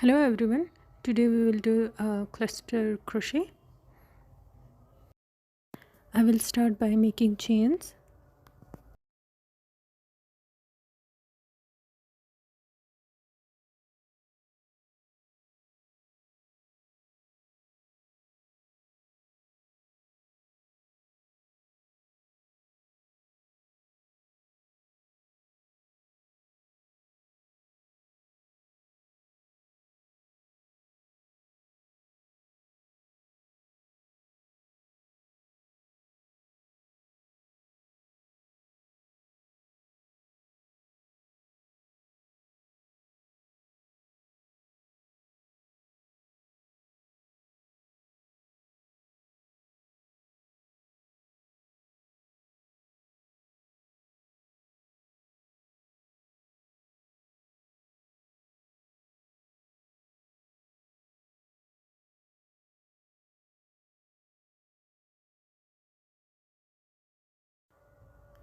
Hello everyone, today we will do a cluster crochet. I will start by making chains.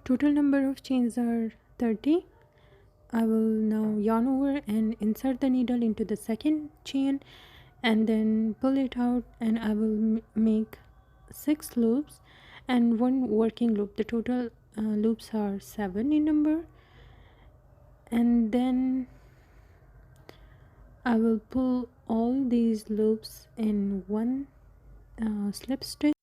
Total number of chains are 30. I will now yarn over and insert the needle into the second chain and then pull it out, and I will make 6 loops and one working loop. The total loops are 7 in number, and then I will pull all these loops in one slip stitch.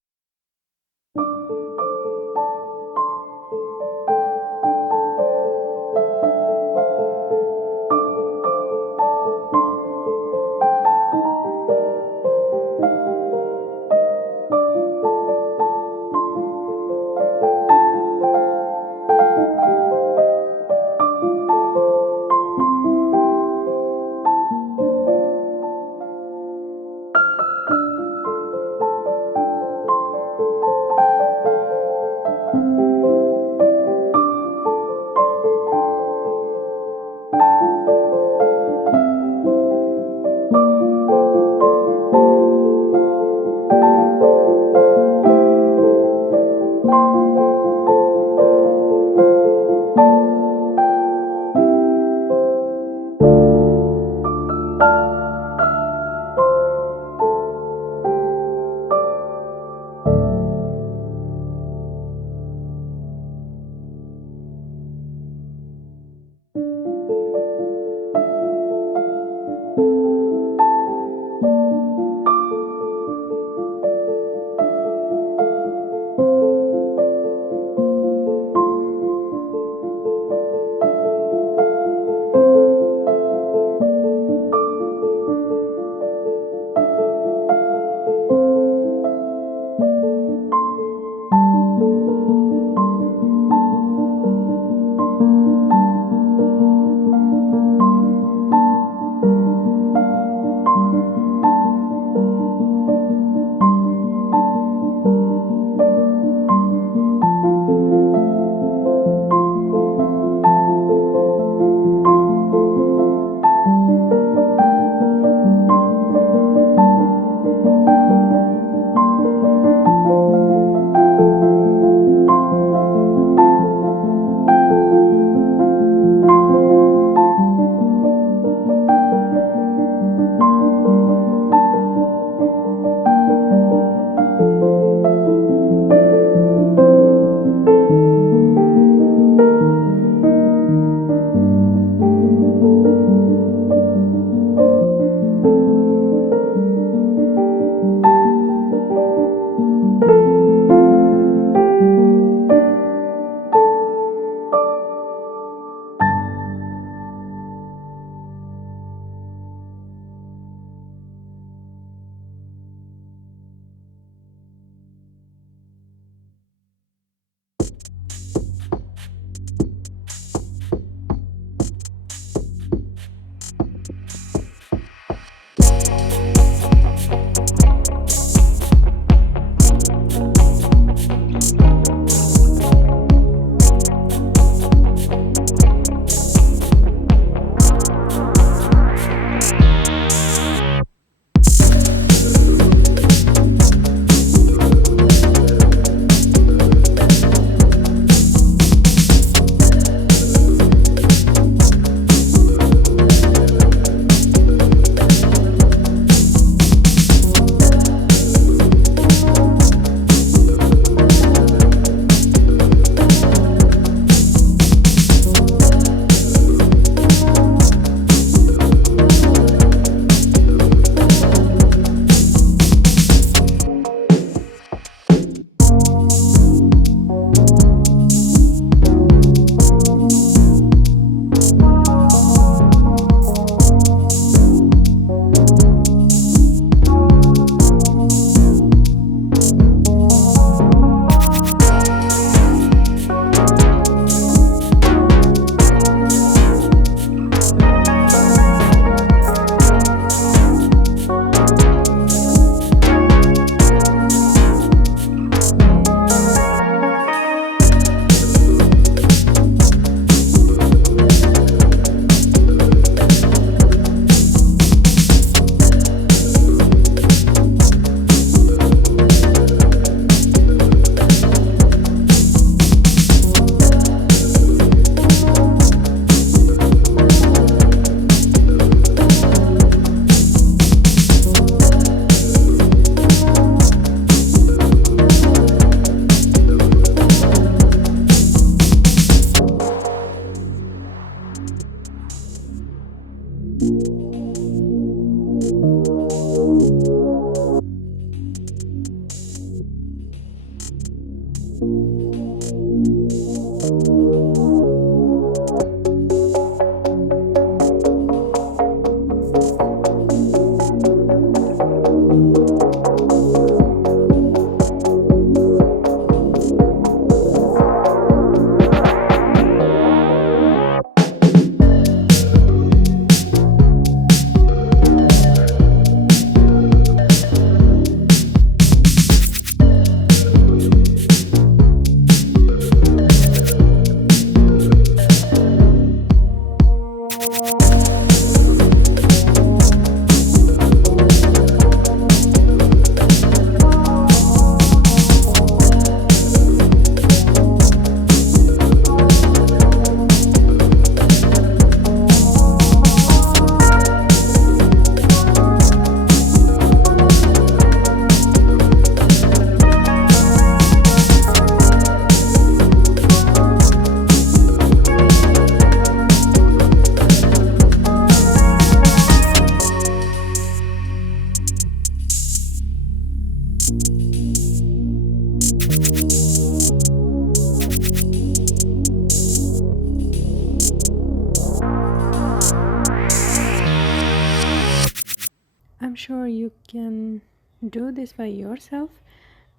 I'm sure you can do this by yourself.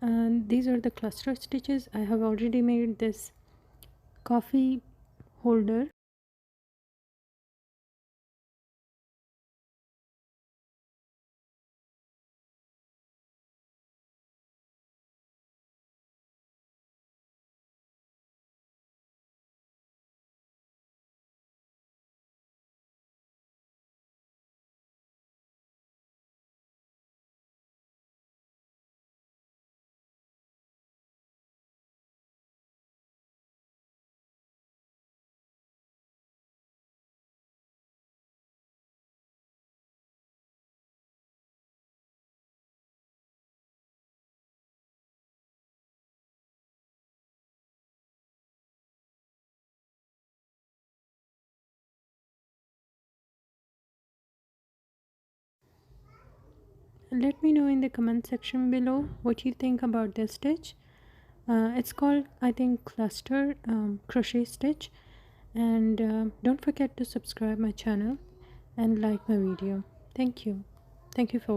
And these are the cluster stitches. I have already made this coffee holder. Let me know in the comment section below what you think about this stitch. It's called, I think, cluster crochet stitch. And don't forget to subscribe my channel and like my video. Thank you for watching.